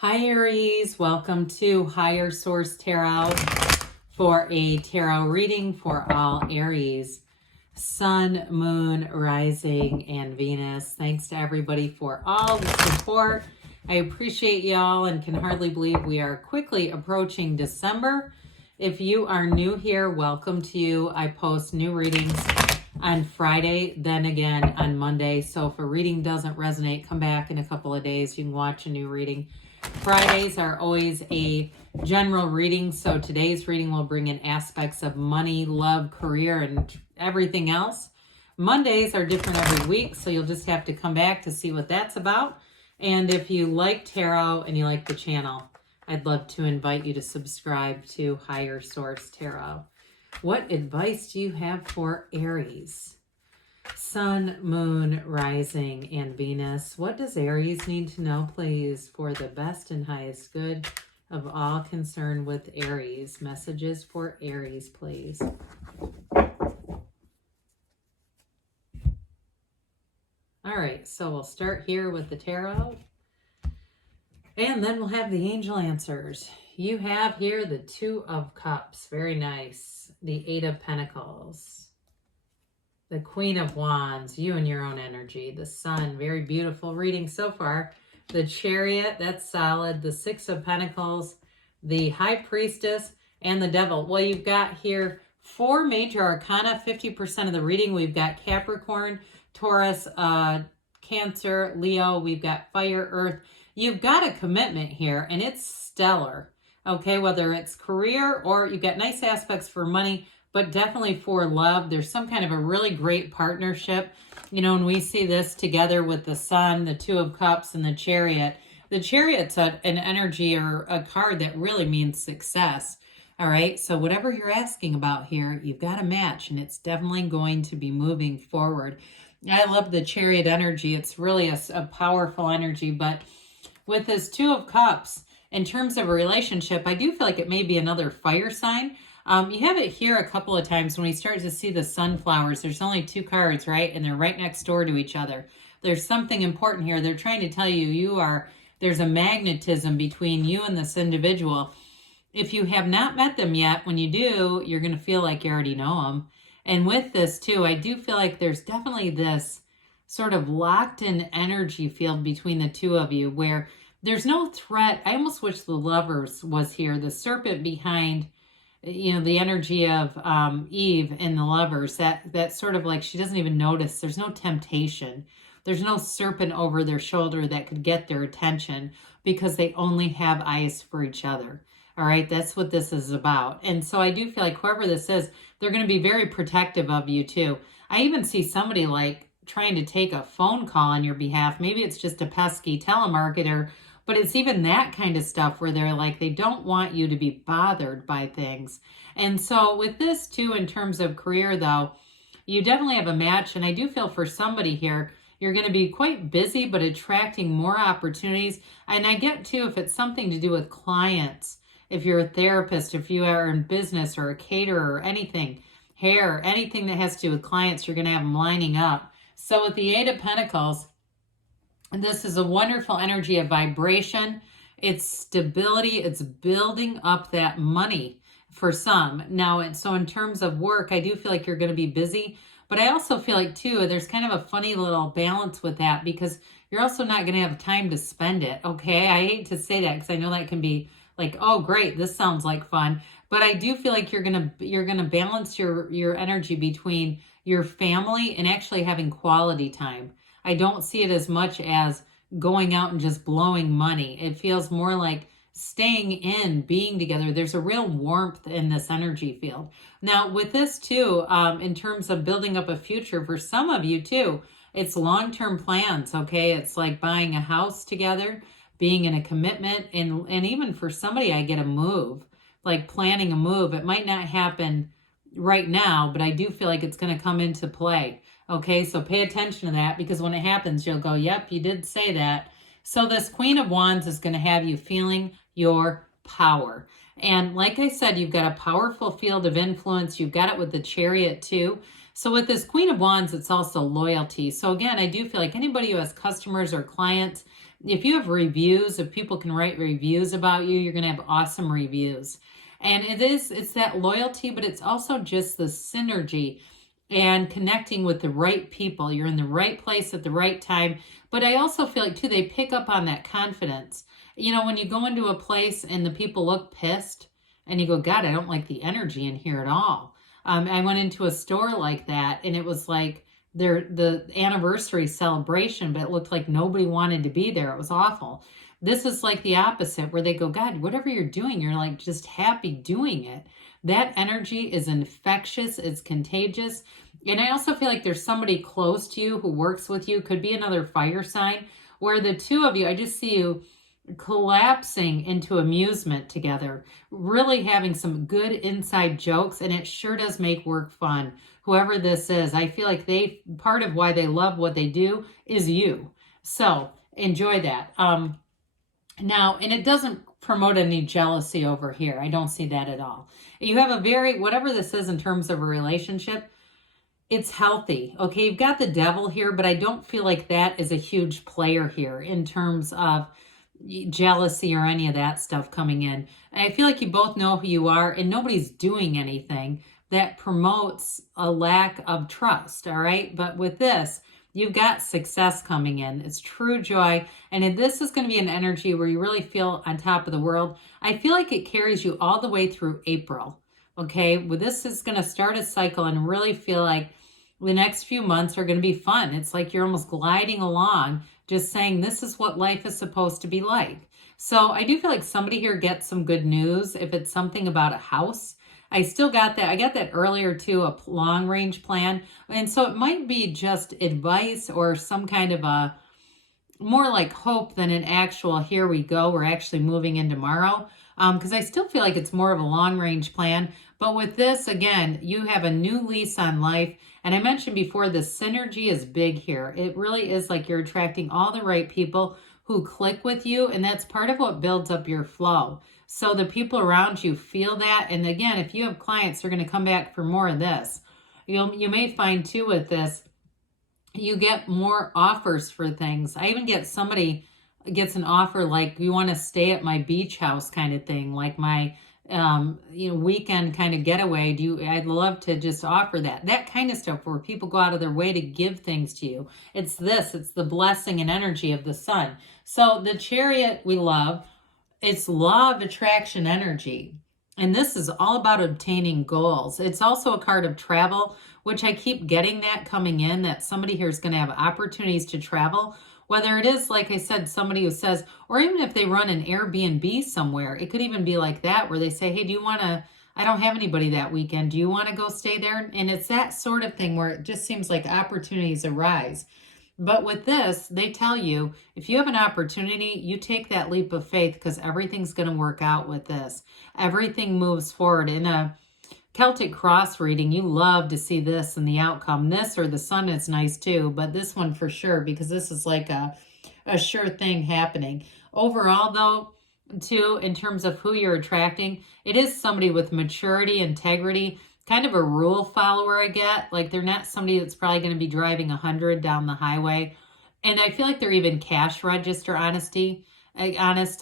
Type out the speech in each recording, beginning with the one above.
Hi Aries, welcome to Higher Source Tarot for a tarot reading for all Aries, Sun, Moon, Rising, and Venus. Thanks to everybody for all the support. I appreciate y'all and can hardly believe we are quickly approaching December. If you are new here, welcome to you. I post new readings on Friday, then again on Monday. So if a reading doesn't resonate, come back in a couple of days. You can watch a new reading. Fridays are always a general reading, so today's reading will bring in aspects of money, love, career, and everything else. Mondays are different every week, so you'll just have to come back to see what that's about. And if you like tarot and you like the channel, I'd love to invite you to subscribe to Higher Source Tarot. What advice do you have for Aries? Sun, Moon, Rising, and Venus. What does Aries need to know, please, for the best and highest good of all concerned with Aries? Messages for Aries, please. All right, so we'll start here with the tarot, and then we'll have the angel answers. You have here the Two of Cups. Very nice. The Eight of Pentacles. The Queen of Wands, you and your own energy. The Sun, very beautiful reading so far. The Chariot, that's solid. The Six of Pentacles, the High Priestess, and the Devil. Well, you've got here four major arcana, 50% of the reading. We've got Capricorn, Taurus, Cancer, Leo. We've got Fire, Earth. You've got a commitment here, and it's stellar. Okay, whether it's career or you've got nice aspects for money, but definitely for love. There's some kind of a really great partnership. You know, when we see this together with the Sun, the Two of Cups, and the Chariot's an energy or a card that really means success. All right, so whatever you're asking about here, you've got a match, and it's definitely going to be moving forward. I love the Chariot energy. It's really a powerful energy, but with this Two of Cups, in terms of a relationship, I do feel like it may be another fire sign. You have it here a couple of times when we start to see the sunflowers. There's only two cards, right? And they're right next door to each other. There's something important here. They're trying to tell you there's a magnetism between you and this individual. If you have not met them yet, when you do, you're going to feel like you already know them. And with this too, I do feel like there's definitely this sort of locked in energy field between the two of you where there's no threat. I almost wish the Lovers was here. The serpent behind, you know, the energy of Eve in the Lovers, that sort of like she doesn't even notice. There's no temptation. There's no serpent over their shoulder that could get their attention because they only have eyes for each other. All right, that's what this is about. And so I do feel like whoever this is, they're going to be very protective of you too. I even see somebody like trying to take a phone call on your behalf. Maybe it's just a pesky telemarketer, but it's even that kind of stuff where they're like, they don't want you to be bothered by things. And so with this too, in terms of career though, you definitely have a match. And I do feel for somebody here, you're going to be quite busy, but attracting more opportunities. And I get too, if it's something to do with clients, if you're a therapist, if you are in business or a caterer or anything, hair, anything that has to do with clients, you're going to have them lining up. So with the Eight of Pentacles, and this is a wonderful energy of vibration. It's stability. It's building up that money for some. Now, so in terms of work, I do feel like you're going to be busy. But I also feel like, too, there's kind of a funny little balance with that because you're also not going to have time to spend it. Okay, I hate to say that because I know that can be like, oh, great, this sounds like fun. But I do feel like you're gonna balance your energy between your family and actually having quality time. I don't see it as much as going out and just blowing money. It feels more like staying in, being together. There's a real warmth in this energy field. Now, with this too, in terms of building up a future, for some of you too, it's long-term plans, okay? It's like buying a house together, being in a commitment, and even for somebody, I get a move, like planning a move. It might not happen right now, but I do feel like it's going to come into play. Okay, so pay attention to that because when it happens, you'll go, yep, you did say that. So this Queen of Wands is going to have you feeling your power. And like I said, you've got a powerful field of influence. You've got it with the Chariot too. So with this Queen of Wands, it's also loyalty. So again, I do feel like anybody who has customers or clients, if you have reviews, if people can write reviews about you, you're going to have awesome reviews. And it's that loyalty, but it's also just the synergy and connecting with the right people. You're in the right place at the right time. But I also feel like, too, they pick up on that confidence. You know, when you go into a place and the people look pissed and you go, God, I don't like the energy in here at all. I went into a store like that and it was like the anniversary celebration, but it looked like nobody wanted to be there. It was awful. This is like the opposite, where they go, God, whatever you're doing, you're like just happy doing it. That energy is infectious, it's contagious. And I also feel like there's somebody close to you who works with you, could be another fire sign, where the two of you, I just see you collapsing into amusement together, really having some good inside jokes, and it sure does make work fun. Whoever this is, I feel like part of why they love what they do is you. So enjoy that. Now, and it doesn't promote any jealousy over here. I don't see that at all. You have whatever this is in terms of a relationship, it's healthy. Okay, you've got the devil here, but I don't feel like that is a huge player here in terms of jealousy or any of that stuff coming in. I feel like you both know who you are and nobody's doing anything that promotes a lack of trust, all right? But with this, you've got success coming in. It's true joy. And this is going to be an energy where you really feel on top of the world. I feel like it carries you all the way through April, okay? Well, this is going to start a cycle and really feel like the next few months are going to be fun. It's like you're almost gliding along, just saying this is what life is supposed to be like. So I do feel like somebody here gets some good news. If it's something about a house, I still got that. I got that earlier too, a long range plan. And so it might be just advice or some kind of a more like hope than an actual, here we go, we're actually moving in tomorrow. Because I still feel like it's more of a long range plan. But with this, again, you have a new lease on life. And I mentioned before, the synergy is big here. It really is like you're attracting all the right people who click with you. And that's part of what builds up your flow. So the people around you feel that. And again, if you have clients, they're going to come back for more of this. You may find too with this, you get more offers for things. I even get somebody gets an offer like, you want to stay at my beach house kind of thing, like my weekend kind of getaway. I'd love to just offer that kind of stuff where people go out of their way to give things to you. It's the blessing and energy of the sun. So the Chariot we love, it's law of attraction energy. And this is all about obtaining goals. It's also a card of travel, which I keep getting that coming in, that somebody here is going to have opportunities to travel. Whether it is, like I said, somebody who says, or even if they run an Airbnb somewhere, it could even be like that, where they say, hey, I don't have anybody that weekend. Do you want to go stay there? And it's that sort of thing where it just seems like opportunities arise. But with this, they tell you, if you have an opportunity, you take that leap of faith, because everything's going to work out with this. Everything moves forward. In a Celtic cross reading, you love to see this and the outcome. This or the sun is nice too, but this one for sure, because this is like a sure thing happening. Overall though, too, in terms of who you're attracting, it is somebody with maturity, integrity, kind of a rule follower I get. Like they're not somebody that's probably going to be driving 100 down the highway. And I feel like they're even cash register honest,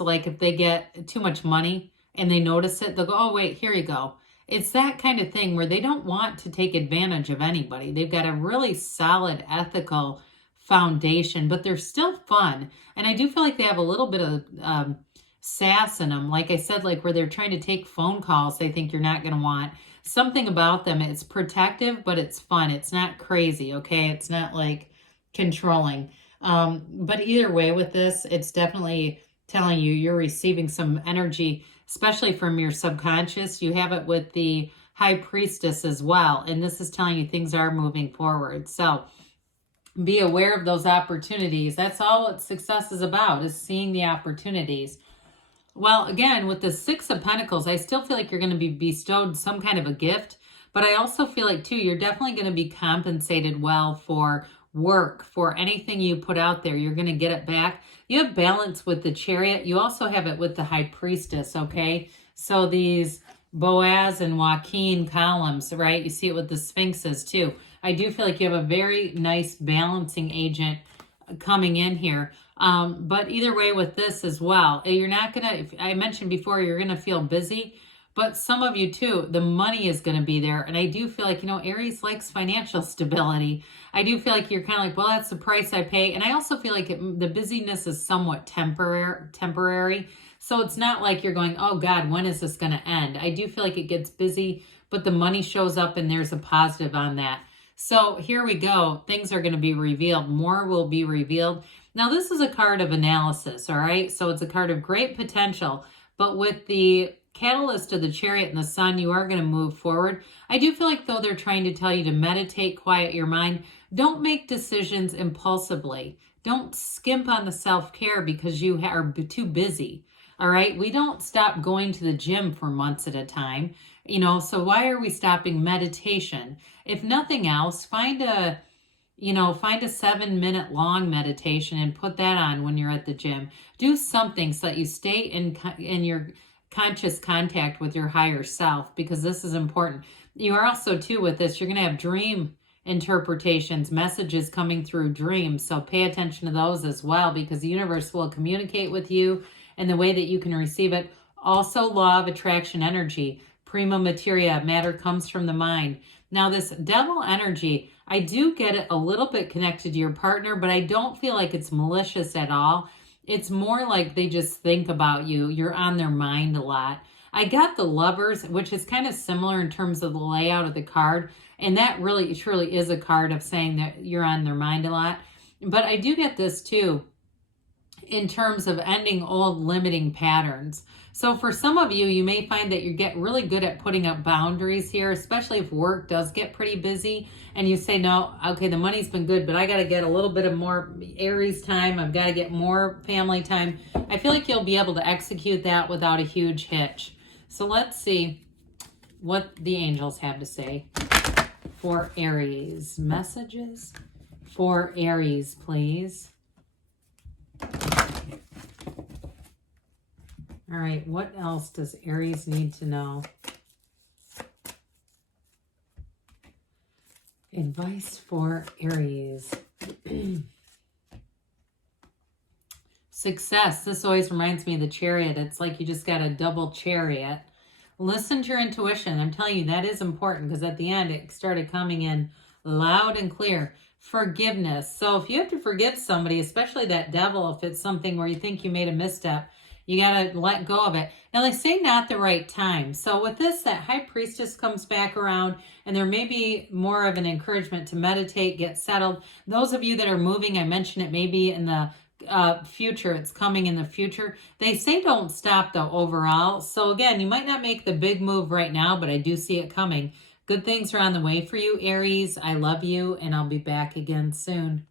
like if they get too much money and they notice it, they'll go, oh wait, here you go. It's that kind of thing where they don't want to take advantage of anybody. They've got a really solid ethical foundation, but they're still fun. And I do feel like they have a little bit of sass in them. Like I said, like where they're trying to take phone calls they think you're not going to want. Something about them, it's protective, but it's fun. It's not crazy, okay? It's not like controlling. But either way with this, it's definitely telling you you're receiving some energy, especially from your subconscious. You have it with the High Priestess as well. And this is telling you things are moving forward. So be aware of those opportunities. That's all what success is about, is seeing the opportunities. Well, again, with the Six of Pentacles, I still feel like you're going to be bestowed some kind of a gift. But I also feel like, too, you're definitely going to be compensated well for work, for anything you put out there. You're going to get it back. You have balance with the Chariot. You also have it with the High Priestess, okay? So these Boaz and Joaquin columns, right? You see it with the Sphinxes, too. I do feel like you have a very nice balancing agent coming in here. But either way with this as well, you're not going to, I mentioned before, you're going to feel busy, but some of you too, the money is going to be there. And I do feel like, Aries likes financial stability. I do feel like you're kind of like, well, that's the price I pay. And I also feel like the busyness is somewhat temporary. So it's not like you're going, oh God, when is this going to end? I do feel like it gets busy, but the money shows up and there's a positive on that. So here we go. Things are going to be revealed. More will be revealed. Now, this is a card of analysis, all right? So it's a card of great potential, but with the catalyst of the Chariot and the Sun, you are going to move forward. I do feel like, though, they're trying to tell you to meditate, quiet your mind. Don't make decisions impulsively. Don't skimp on the self-care because you are too busy, all right? We don't stop going to the gym for months at a time, so why are we stopping meditation? If nothing else, find a 7-minute long meditation and put that on when you're at the gym. Do something so that you stay in your conscious contact with your higher self, because this is important. You are also too with this, you're going to have dream interpretations, messages coming through dreams. So pay attention to those as well, because the universe will communicate with you and the way that you can receive it. Also, law of attraction energy. Prima materia, matter comes from the mind. Now, this devil energy, I do get it a little bit connected to your partner, but I don't feel like it's malicious at all. It's more like they just think about you. You're on their mind a lot. I got the Lovers, which is kind of similar in terms of the layout of the card. And that really, truly is a card of saying that you're on their mind a lot. But I do get this too, in terms of ending old limiting patterns. So for some of you, you may find that you get really good at putting up boundaries here, especially if work does get pretty busy and you say, no, okay, the money's been good, but I got to get a little bit of more Aries time. I've got to get more family time. I feel like you'll be able to execute that without a huge hitch. So let's see what the angels have to say for Aries. Messages for Aries, please. All right, what else does Aries need to know? Advice for Aries. Success. This always reminds me of the Chariot. It's like you just got a double chariot. Listen to your intuition. I'm telling you, that is important, because at the end, it started coming in loud and clear. Forgiveness. So if you have to forgive somebody, especially that devil, if it's something where you think you made a misstep, you got to let go of it. Now, they say not the right time. So with this, that High Priestess comes back around, and there may be more of an encouragement to meditate, get settled. Those of you that are moving, I mentioned it maybe in the future. It's coming in the future. They say don't stop, though, overall. So again, you might not make the big move right now, but I do see it coming. Good things are on the way for you, Aries. I love you, and I'll be back again soon.